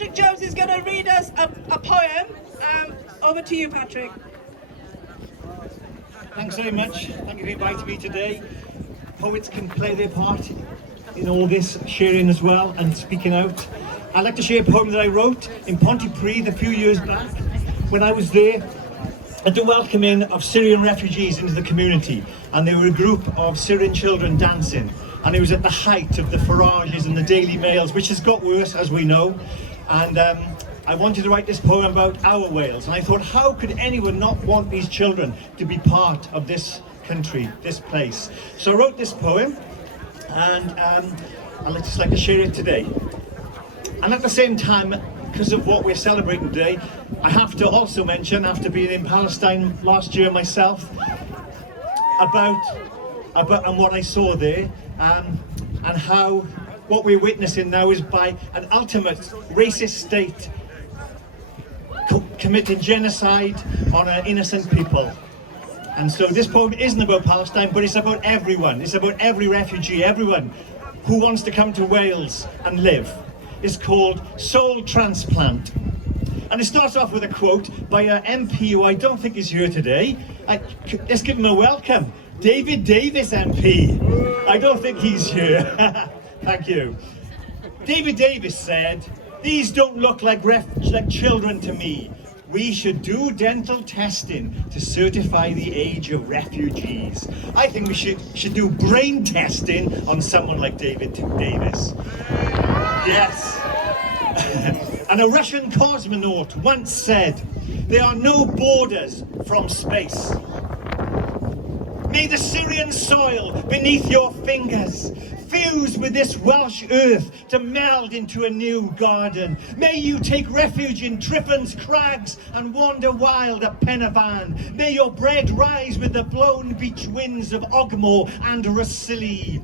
Patrick Jones is going to read us a poem. Over to you, Patrick. Thanks very much. Thank you for inviting me today. Poets can play their part in all this, sharing as well and speaking out. I'd like to share a poem that I wrote in Pontypridd a few years back when I was there at the welcoming of Syrian refugees into the community, and there were a group of Syrian children dancing, and it was at the height of the Farages and the Daily Mails, which has got worse, as we know. And I wanted to write this poem about our Wales, and I thought, how could anyone not want these children to be part of this country, this place? So I wrote this poem, and I'd just like to share it today. And at the same time, because of what we're celebrating today, I have to also mention, after being in Palestine last year myself, about and what I saw there, and how what we're witnessing now is by an ultimate racist state committing genocide on our innocent people. And so this poem isn't about Palestine, but it's about everyone. It's about every refugee, everyone who wants to come to Wales and live. It's called Soul Transplant. And it starts off with a quote by an MP who I don't think is here today. Let's give him a welcome. David Davis MP. I don't think he's here. Thank you. David Davis said, "These don't look like children to me. We should do dental testing to certify the age of refugees." I think we should do brain testing on someone like David Davis. Yes. And a Russian cosmonaut once said, "There are no borders from space." May the Syrian soil beneath your fingers fuse with this Welsh earth to meld into a new garden. May you take refuge in Triffin's crags and wander wild at Penavon. May your bread rise with the blown beach winds of Ogmore and Rosilly.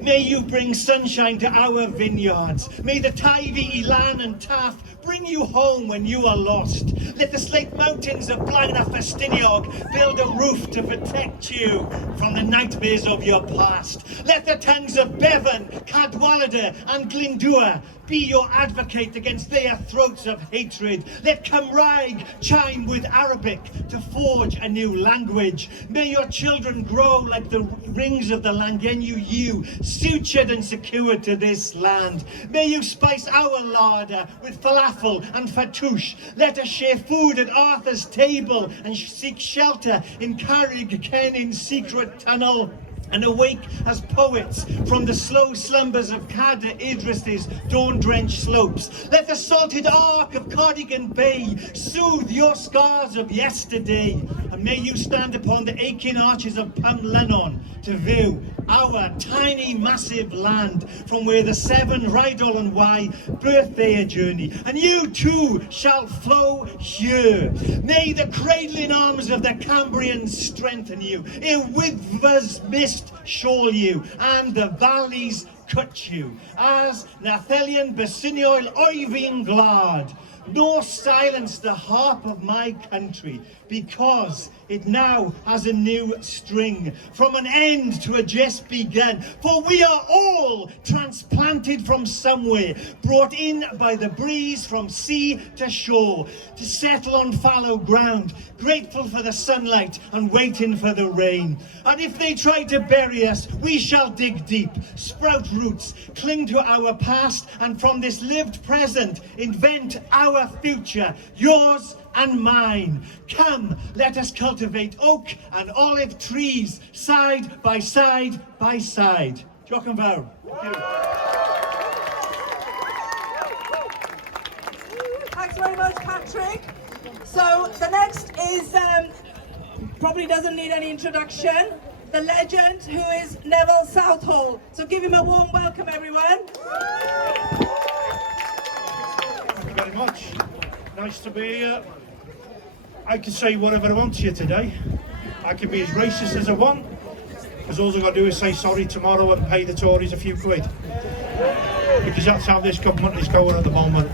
May you bring sunshine to our vineyards. May the Teifi, Elan and Taff bring you home when you are lost. Let the slate mountains of Blaena Festiniog build a roof to protect you from the nightmares of your past. Let the tongues of Bevan, Cadwallader and Glyndŵr be your advocate against their throats of hatred. Let Cymraeg chime with Arabic to forge a new language. May your children grow like the rings of the Langenu yew, sutured and secured to this land. May you spice our larder with falafel and fattoush. Let us share food at Arthur's table and seek shelter in Carrig Cennin's secret tunnel. And awake as poets from the slow slumbers of Cadair Idris's dawn-drenched slopes. Let the salted arc of Cardigan Bay soothe your scars of yesterday. And may you stand upon the aching arches of Pumlunon to view our tiny, massive land from where the Severn, Rheidol and Wye birth their journey. And you too shall flow here. May the cradling arms of the Cambrians strengthen you. Ere withers mist shawl you, and the valleys cut you. As Nathelian Besinioil Oivin glad, nor silence the harp of my country, because it now has a new string, from an end to a just begun. For we are all transplanted from somewhere, brought in by the breeze from sea to shore, to settle on fallow ground, grateful for the sunlight and waiting for the rain. And if they try to bury us, we shall dig deep, sprout roots, cling to our past, and from this lived present invent our future, yours and mine. Come, let us cultivate oak and olive trees, side by side by side. Diolch yn fawr. Thanks very much, Patrick. So the next is, probably doesn't need any introduction, the legend who is Neville Southall. So give him a warm welcome, everyone. Thank you very much. Nice to be here. I can say whatever I want to you today. I can be as racist as I want, because all I've got to do is say sorry tomorrow and pay the Tories a few quid. Because that's how this government is going at the moment.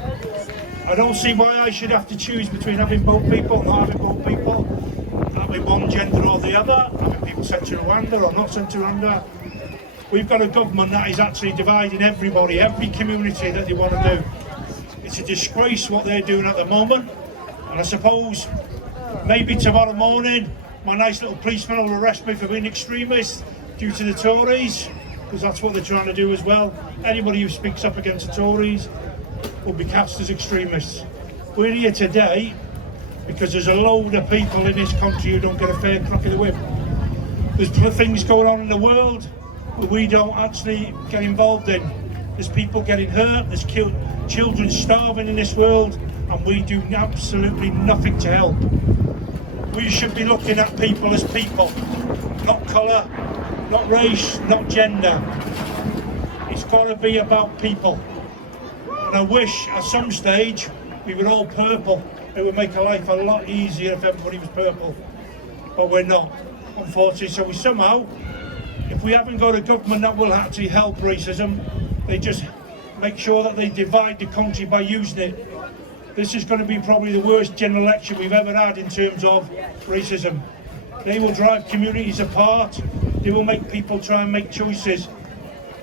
I don't see why I should have to choose between having both people and not having both people, having one gender or the other, having people sent to Rwanda or not sent to Rwanda. We've got a government that is actually dividing everybody, every community that they want to do. It's a disgrace what they're doing at the moment. And I suppose maybe tomorrow morning my nice little policeman will arrest me for being extremist due to the Tories, because that's what they're trying to do as well. Anybody who speaks up against the Tories will be cast as extremists. We're here today because there's a load of people in this country who don't get a fair crack of the whip. There's things going on in the world that we don't actually get involved in. There's people getting hurt, there's children starving in this world, and we do absolutely nothing to help. We should be looking at people as people, not colour, not race, not gender. It's got to be about people. And I wish at some stage we were all purple. It would make our life a lot easier if everybody was purple. But we're not, unfortunately. So we somehow, if we haven't got a government that will actually help racism, they just make sure that they divide the country by using it. This is going to be probably the worst general election we've ever had in terms of racism. They will drive communities apart. They will make people try and make choices.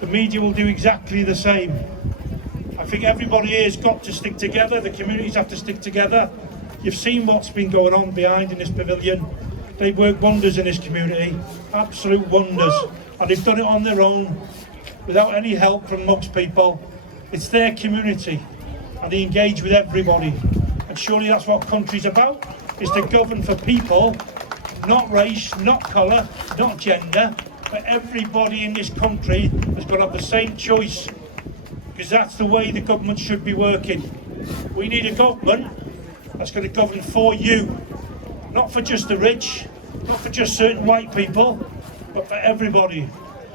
The media will do exactly the same. I think everybody here has got to stick together. The communities have to stick together. You've seen what's been going on behind in this pavilion. They've worked wonders in this community, absolute wonders. And they've done it on their own, without any help from most people. It's their community, and they engage with everybody. And surely that's what country's about, is to govern for people, not race, not colour, not gender, but everybody in this country has got to have the same choice, because that's the way the government should be working. We need a government that's going to govern for you, not for just the rich, not for just certain white people, but for everybody.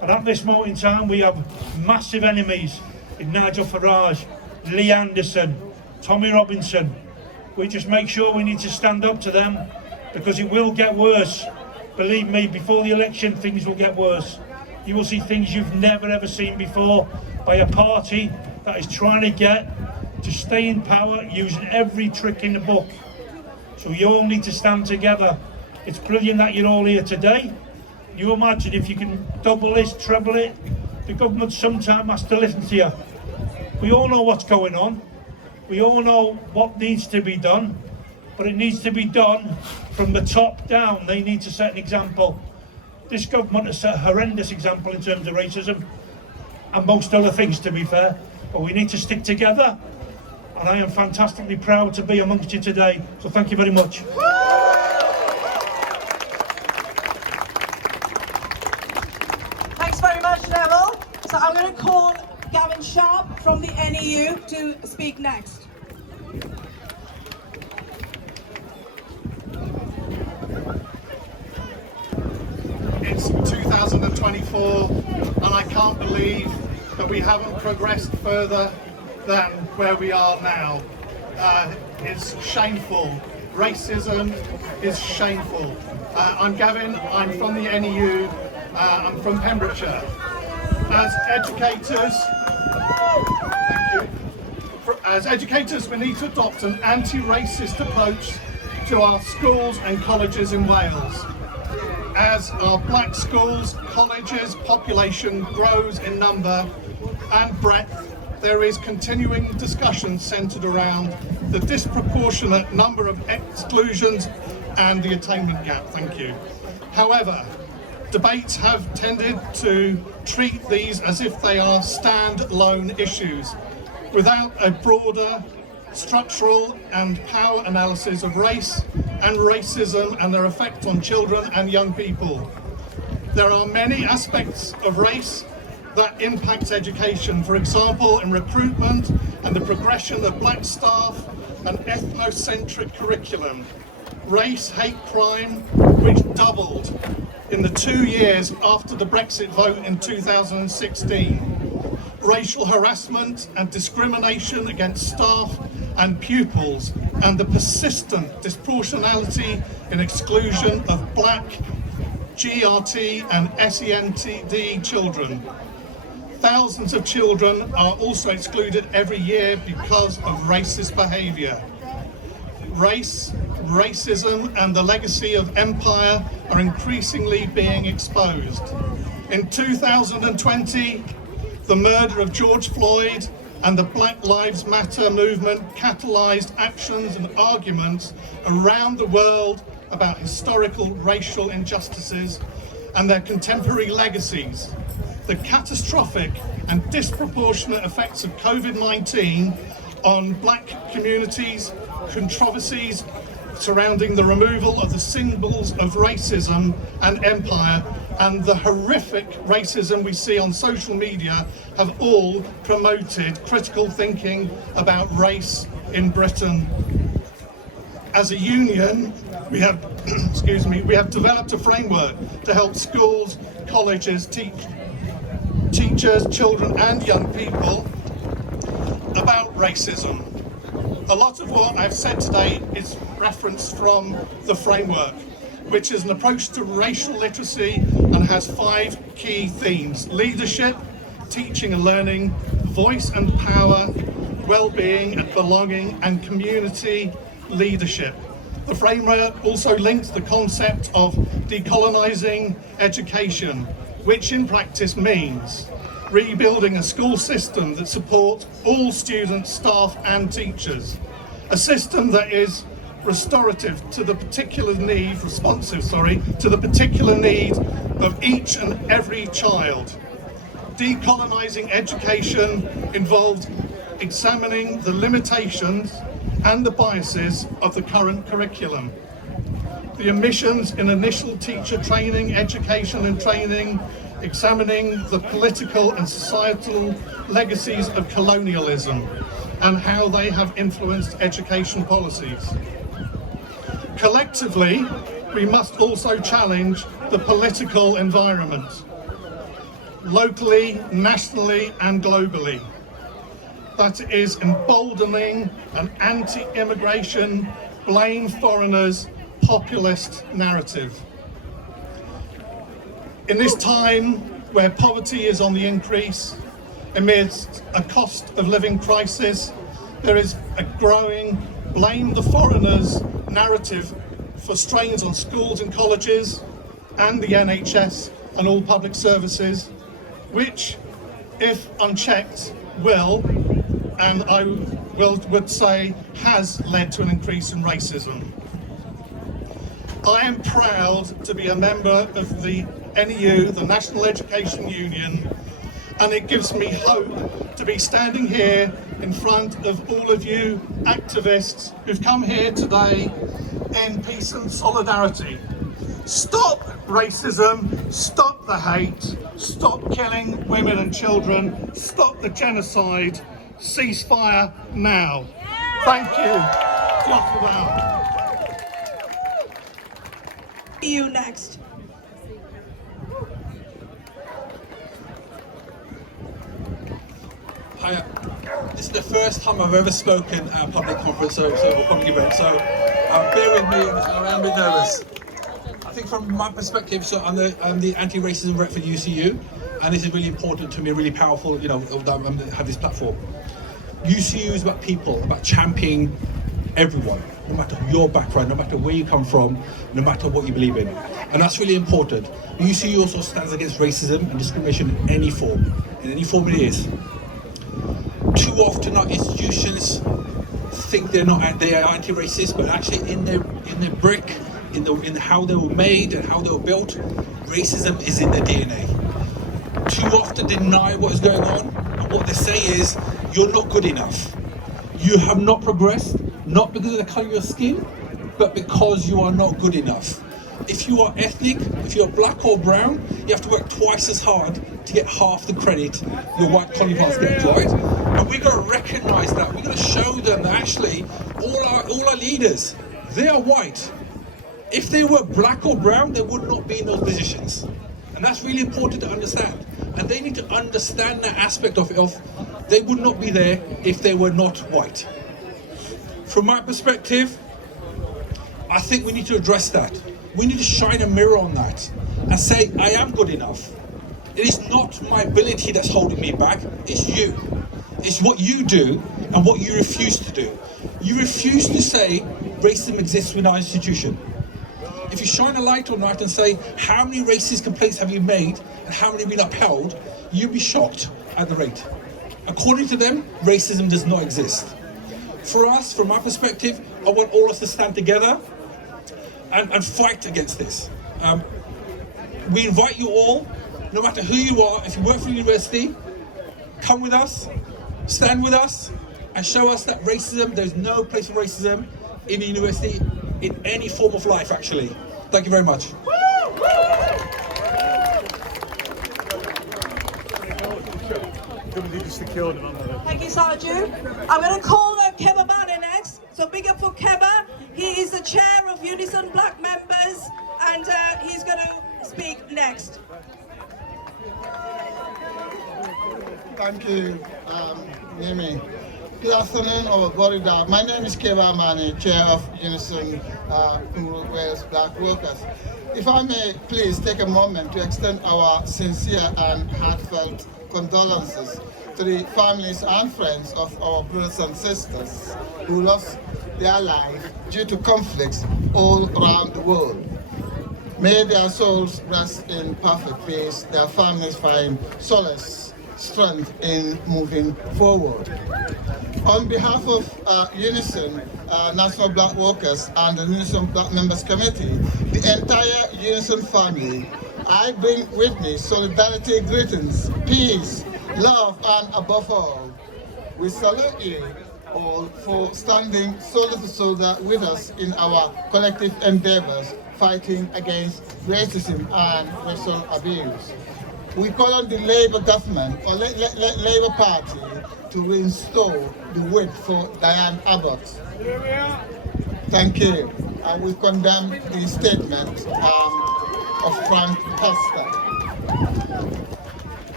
And at this moment in time, we have massive enemies in Nigel Farage, Lee Anderson, Tommy Robinson. We just make sure we need to stand up to them, because it will get worse. Believe me, before the election, things will get worse. You will see things you've never ever seen before by a party that is trying to get to stay in power using every trick in the book. So you all need to stand together. It's brilliant that you're all here today. You imagine if you can double this, treble it, the government sometime has to listen to you. We all know what's going on. We all know what needs to be done, but it needs to be done from the top down. They need to set an example. This government has set a horrendous example in terms of racism and most other things, to be fair, but we need to stick together, and I am fantastically proud to be amongst you today, so thank you very much. Thanks very much, Neville. So I'm going to call Gavin Sharp from the NEU to speak next. It's 2024 and I can't believe that we haven't progressed further than where we are now. It's shameful. Racism is shameful. I'm Gavin, I'm from the NEU, I'm from Pembrokeshire. As educators, we need to adopt an anti-racist approach to our schools and colleges in Wales. As our black schools, colleges, population grows in number and breadth, there is continuing discussion centred around the disproportionate number of exclusions and the attainment gap. Thank you. However, debates have tended to treat these as if they are stand-alone issues, without a broader, structural and power analysis of race and racism and their effect on children and young people. There are many aspects of race that impact education, for example in recruitment and the progression of black staff and ethnocentric curriculum. Race hate crime, which doubled in the 2 years after the Brexit vote in 2016. Racial harassment and discrimination against staff and pupils, and the persistent disproportionality in exclusion of black, GRT and SEND children. Thousands of children are also excluded every year because of racist behaviour. Race, racism and the legacy of empire are increasingly being exposed. In 2020, the murder of George Floyd and the Black Lives Matter movement catalysed actions and arguments around the world about historical racial injustices and their contemporary legacies. The catastrophic and disproportionate effects of COVID-19 on black communities, controversies surrounding the removal of the symbols of racism and empire, and the horrific racism we see on social media have all promoted critical thinking about race in Britain. As a union, we have, we have developed a framework to help schools, colleges, teachers, children and young people about racism. A lot of what I've said today is referenced from the framework, which is an approach to racial literacy and has 5 key themes: leadership, teaching and learning, voice and power, well-being and belonging, and community leadership. The framework also links the concept of decolonising education, which in practice means rebuilding a school system that supports all students, staff and teachers. A system that is responsive to the particular need of each and every child. Decolonising education involves examining the limitations and the biases of the current curriculum. The omissions in initial teacher training, education and training, examining the political and societal legacies of colonialism and how they have influenced education policies. Collectively, we must also challenge the political environment, locally, nationally and globally, that is emboldening an anti-immigration, blame foreigners, populist narrative. In this time where poverty is on the increase, amidst a cost of living crisis, there is a growing blame the foreigners narrative for strains on schools and colleges and the NHS and all public services, which, if unchecked, will, and I would say, has led to an increase in racism. I am proud to be a member of the NEU, the National Education Union, and it gives me hope to be standing here in front of all of you activists who've come here today in peace and solidarity. Stop racism, stop the hate, stop killing women and children, stop the genocide, ceasefire now. Thank you. Just for that. You next. Hi, this is the first time I've ever spoken at a public conference, or public event, so bear with me, I'm a bit nervous. I think from my perspective, so I'm the anti-racism rep for UCU, and this is really important to me, really powerful, you know, that I have this platform. UCU is about people, about championing everyone, no matter your background, no matter where you come from, no matter what you believe in. And that's really important. UCU also stands against racism and discrimination in any form it is. Too often our institutions think they are anti-racist, but actually in their brick, in how they were made and how they were built, racism is in their DNA. Too often deny what is going on, and what they say is, you're not good enough. You have not progressed, not because of the colour of your skin, but because you are not good enough. If you are ethnic, if you're black or brown, you have to work twice as hard to get half the credit your white counterparts get, right? And we've got to recognise that. We've got to show them that actually all our leaders, they are white. If they were black or brown, they would not be in those positions. And that's really important to understand. And they need to understand that aspect of they would not be there if they were not white. From my perspective, I think we need to address that. We need to shine a mirror on that and say, I am good enough. It is not my ability that's holding me back, it's you. It's what you do and what you refuse to do. You refuse to say racism exists within our institution. If you shine a light on that and say, how many racist complaints have you made and how many have been upheld, you'll be shocked at the rate. according to them, racism does not exist. For us, from my perspective, I want all of us to stand together and fight against this. We invite you all, no matter who you are, if you work for the university, come with us, stand with us, and show us that there's no place for racism in the university, in any form of life, actually. Thank you very much. Thank you, Sarju. I'm going to call Keba Bane next. So big up for Keba. He is the chair of Unison Black members, and he's going to speak next. Thank you, Nimi. Good afternoon, or Gorida. My name is Keba Bane, chair of Unison Wales Black Workers. If I may please take a moment to extend our sincere and heartfelt condolences to the families and friends of our brothers and sisters who lost their life due to conflicts all around the world. May their souls rest in perfect peace, their families find solace, strength in moving forward. On behalf of Unison, National Black Workers and the Unison Black Members Committee, the entire Unison family, I bring with me solidarity, greetings, peace, love, and above all, we salute you all for standing shoulder to shoulder with us in our collective endeavors fighting against racism and racial abuse. We call on the Labour government or Labour Party to reinstall the wait for Diane Abbott. Thank you. And we condemn the statement of Frank Hester.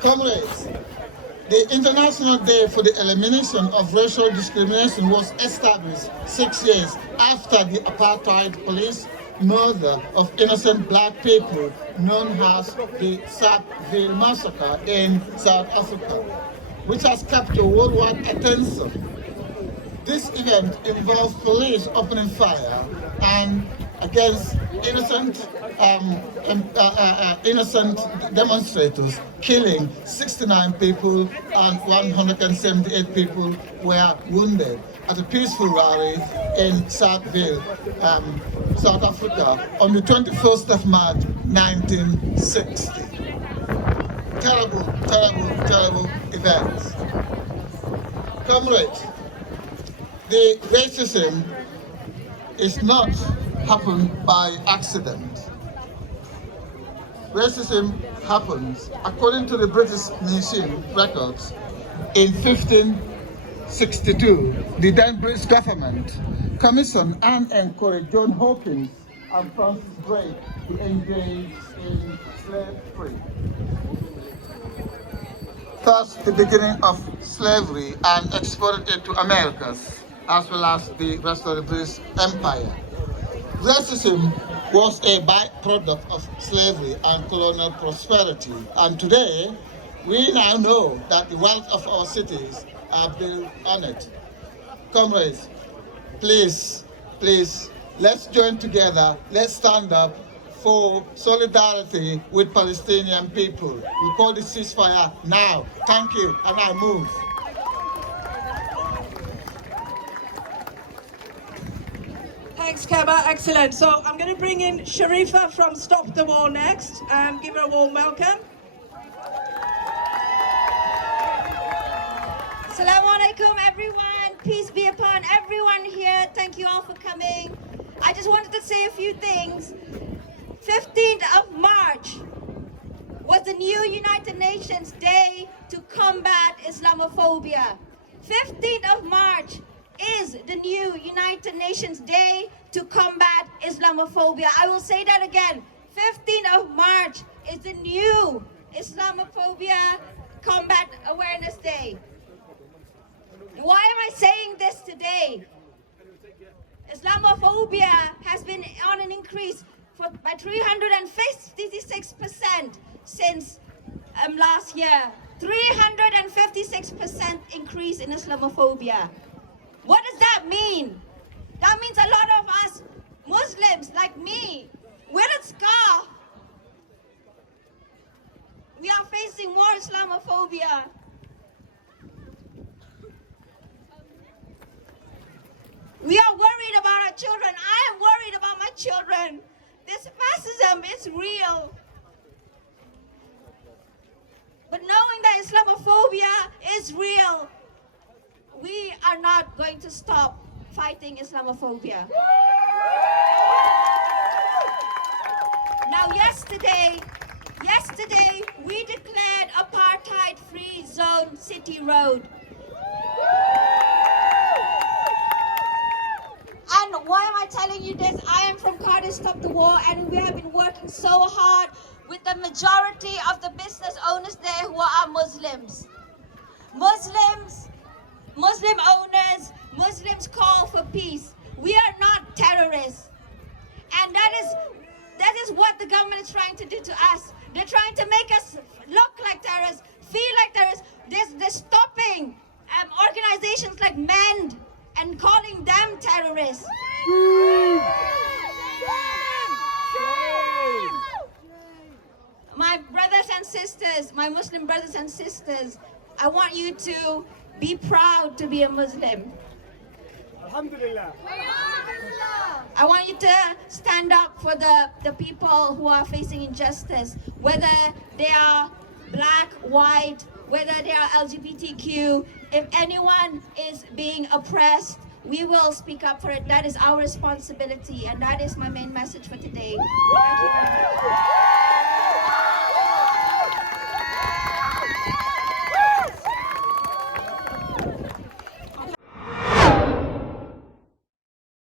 Comrades, the International Day for the Elimination of Racial Discrimination was established 6 years after the apartheid police murder of innocent black people known as the SUTR massacre in South Africa, which has captured worldwide attention. This event involved police opening fire and against innocent demonstrators, killing 69 people and 178 people were wounded at a peaceful rally in Southville, South Africa on the 21st of March, 1960. Terrible, terrible, terrible events. Comrades, the racism is not happened by accident. Racism happens, according to the British Museum records, in 1562. The then British government commissioned and encouraged John Hawkins and Francis Drake to engage in slave trade. Thus, the beginning of slavery and exported it to Americas, as well as the rest of the British Empire. Racism was a byproduct of slavery and colonial prosperity, and today we now know that the wealth of our cities are built on it. Comrades, please, let's join together, let's stand up for solidarity with Palestinian people. We call this ceasefire now. Thank you, and I move. Thanks, Keba. Excellent. So I'm going to bring in Sharifa from Stop the War next. Give her a warm welcome. Assalamu alaikum, everyone. Peace be upon everyone here. Thank you all for coming. I just wanted to say a few things. 15th of March was the new United Nations Day to combat Islamophobia. 15th of March is the new United Nations Day to combat Islamophobia. I will say that again. 15th of March is the new Islamophobia Combat Awareness Day. Why am I saying this today? Islamophobia has been on an increase by 356% since last year. 356% increase in Islamophobia. What does that mean? That means a lot of us Muslims, like me, with a scarf, we are facing more Islamophobia. children. I am worried about my children. This fascism is real. But knowing that Islamophobia is real, we are not going to stop fighting Islamophobia. Now yesterday, we declared apartheid-free zone City Road. And why am I telling you this? I am from Cardiff, Stop the War, and we have been working so hard with the majority of the business owners there who are Muslims. Muslim owners, Muslims call for peace. We are not terrorists. And that is what the government is trying to do to us. They're trying to make us look like terrorists, feel like terrorists. They're stopping organizations like Mend and calling them terrorists. My brothers and sisters, my Muslim brothers and sisters, I want you to be proud to be a Muslim. Alhamdulillah. I want you to stand up for the people who are facing injustice, whether they are black, white, whether they are LGBTQ. If anyone is being oppressed, we will speak up for it. That is our responsibility, and that is my main message for today. Thank you very much.